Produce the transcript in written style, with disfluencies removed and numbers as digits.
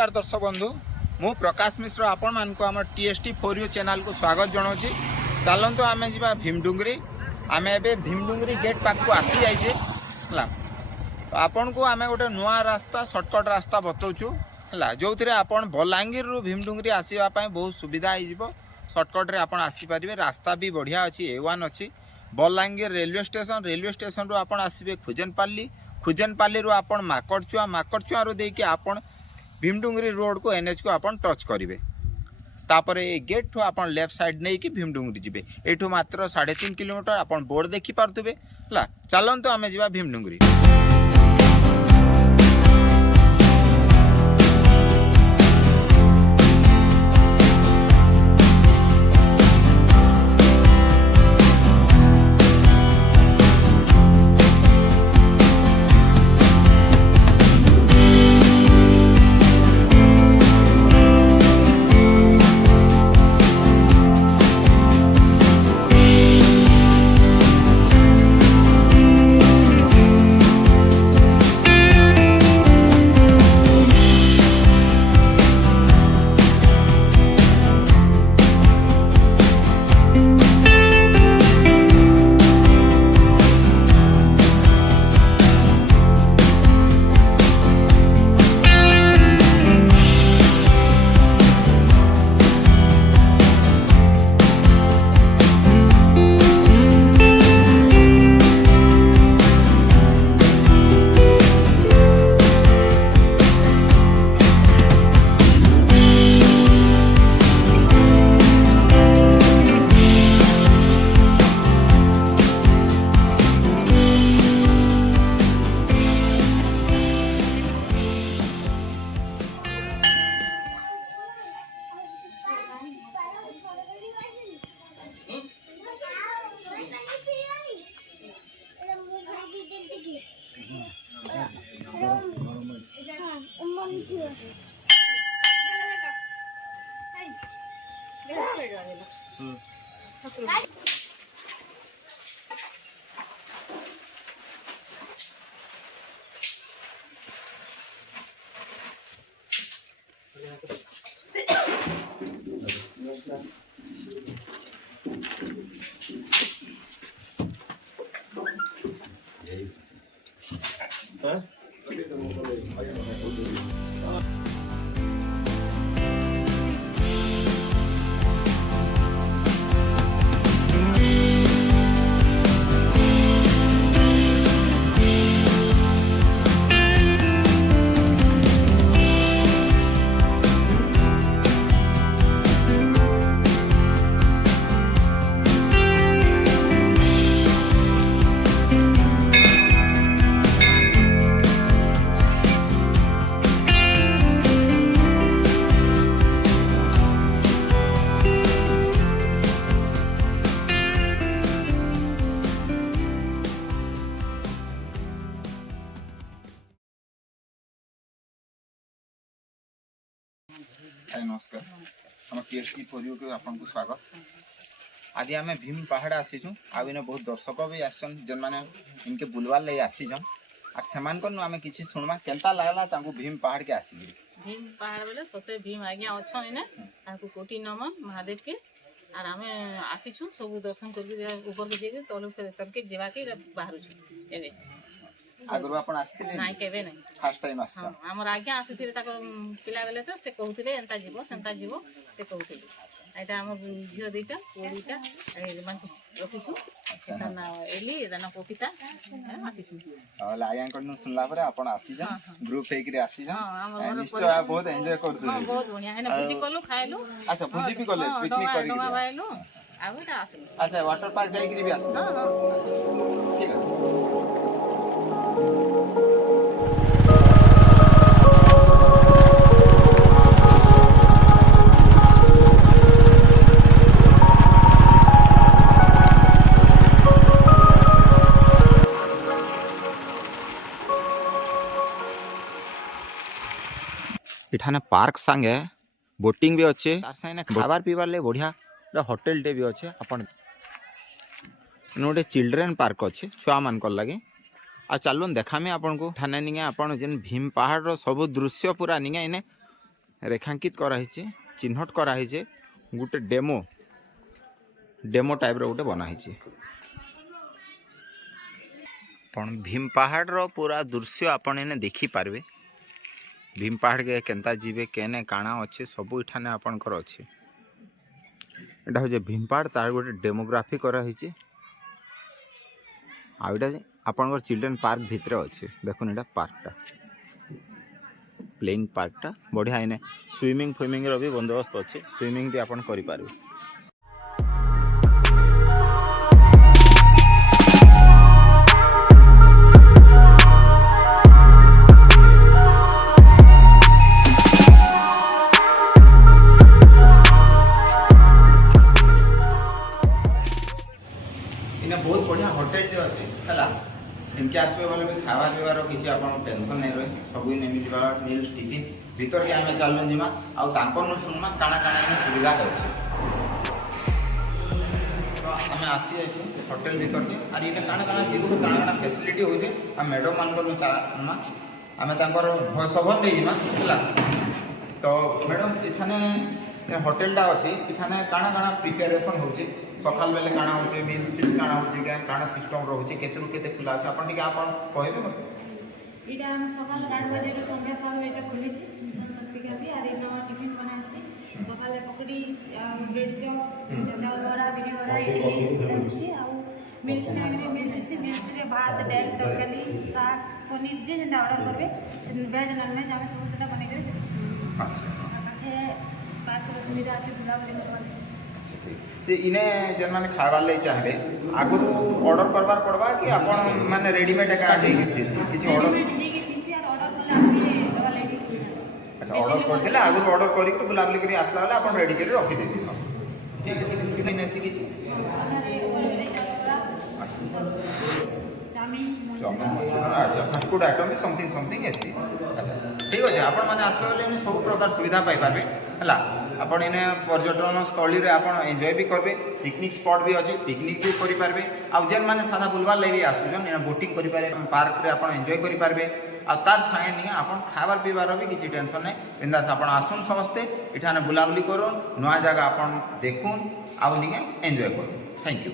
नमस्कार दर्शक बंधु मु प्रकाश मिश्र आपण मान को आम टीएसटी फॉर यू चैनल को स्वागत जनाऊँ। चलतु आम जा भीमडुंगरी आम एवं भीमडुंगरी गेट पाक को आसी जाइए है। तो आपण को आम गोटे नुआ रास्ता सर्टकट रास्ता बताऊँ है जो थे आपड़ बलांगीर रु भीमडुंगरी आसवाई बहुत सुविधा हो सर्टकट आप आसीपारे। रास्ता भी बढ़िया अच्छी A1 अच्छी। बलांगीर रेलवे स्टेशन रु आप आसवे खुजनपाली रु आप माकड़चुआ रु देकी आपन भीमडुंगरी रोड को NH को आपन टच करेंगे। तापर ये गेट ठू आप लेफ्ट साइड नहीं कि भीमडुंगरी जी एठू मात्र 3.5 किलोमीटर आप बोर्ड देखी पारे है। चलतु आम जा भीमडुंगरी। नमस्कार हम टीएसटी फॉर यू के आपको स्वागत। आज आम भीम पहाड़ आसीचु आने बहुत दर्शक भी आसन जन मैंने इनके बुलवार लगे आसीचन और से आम किसी शुणमा केनता लगला भीम पहाड़ के आसी भीम पहाड़ बोले सते भीम आज्ञा अच्छा ना ताको कोटि नमन महादेव के और आम आसीचु सब दर्शन कर ऊपर के जाइए तल तलके जीवा के बाहर एवं आगु आप नाई केबे नहीं फर्स्ट टाइम आस हमर आज्ञा आसीथिले ताको पिला बेले तो से कहउथिले एंता जीवो सेंता जीवो से कहउथिले एटा हमर झियो दुईटा ओ दुईटा ए मान रखिसु सेटा ना एली दाना पपिता आसीसु और आज्ञा कोन सुनला पर आपण आसी जा ग्रुप हे कि आसी जा निश्चय बहुत एन्जॉय कर दु बहुत बढ़िया है ना भुजी कलु खाइलु। अच्छा भुजी भी कले पिकनिक करी डोमा भाइलु आबेटा आसी। अच्छा वाटर पार्क जाई कि भी आसी। हां हां ठीक है। इठाने पार्क संगे बोटिंग भी अच्छे तार संगे खाबार पीबार ले बढ़िया होटेल टे भी अच्छे। अपन गोटे चिल्ड्रेन पार्क अच्छे छुआ मान लगे आ चलून देखा आपन को ठाने निगे आपन जेन भीम पहाड़ रो सब दृश्य पूरा निगे इने रेखांकित कराई चिन्हट कराई गोटे डेमो टाइप गोटे बनाई भीम पहाड़ रो पूरा दृश्य आपण इने देखी पारबे। भीम पहाड़ के केंता जीवे केने काଣା अच्छे सब इठाने आपणकर अच्छे। एटा हो भीम पहाड़ तार गोटे डेमोग्राफी कराई आउटा आपणकर चिल्ड्रेन पार्क भितर अच्छे। देखुन एटा पार्कटा प्लेइंग पार्कटा बढ़िया इने स्विमिंग फुइमिंग रो भी बंदोबस्त अच्छे। स्विमिंग भी आपन करि पारबे। इने बहुत बढ़िया होटल जो अच्छे है इनके आसवे बोले भी खावा पीवार किसी आप टेंशन नहीं रहे सब इन मिलवा मिल्स टिफिन भीतर के आम चलन जीमा आउ शुणमा काଣା काଣା इन सुविधा होते तो आम आसी जाइए होटेल भीतर के आर ये काଣା काଣା जिन काଣା काଣା फैसिलिटी होचे आ मैडम मान आम वॉइस ओवर नहीं जीमा है तो मैडम इठाने होटेलटा अच्छी इठाने काଣା काଣା प्रिपेरेसन होचे सकाल बेले काଣା होचे मील्स फिल्स काଣା होचे क्या काଣା सिस्टम रोचे केतरु केते खुला আছে आपण टिके आपण कहबे मत इटा हम सकाल 8 बजे रो संध्या 7 बजे तक खुली छी मिशन शक्ति के भी आरे नवा टिफिन बनासी सकाल पकड़ी ब्रेड चॉप चावल बड़ा बिरी बड़ा इडली दसी आ मिल्स ने मिल्स रे भात दाल तरकारी साग पनीर जे जेंदा ऑर्डर करबे वेज नॉन वेज हम सब तटा बने करे अच्छा पाखे बात रो सुविधा আছে बुलाबुली करवाले ते इने जन माने खावार ले चाहे आगु ऑर्डर करबार पड़बा कि आपण माने रेडीमेड का दे दिसी किछ ऑर्डर रेडीमेड हे किसी और ऑर्डर करला आपके डबल लेडी सुविधा अच्छा ऑर्डर कर देले आगु ऑर्डर करी के बुलाबुली करी आसला वाला आपण रेडी करी रखी दे दिसो ठीक है इने नेसी किछ अच्छा फास्ट फूड आइटम समथिंग ऐसी अच्छा ठीक अच्छे आपण मैंने आसला बेले सब प्रकार सुविधा पाई पाबे है आपण इने पर्यटन स्थली रे आपण एंजॉय भी करबे पिकनिक स्पॉट भी अच्छे पिकनिक भी करि पारबे आ जेन माने सादा बुलवार ले भी आसुजन इने बोटिंग करि पारे पार्क रे आपण एंजॉय करि पारबे आ तार संगे नहीं आपण खाबार पीबार भी किसी टेंशन नहीं बिंदास आपण आसुन समस्ते इठाने बुलाबुली करूँ नुआ जगह आपण देखुन आउ निके एंजॉय करूँ। Thank you.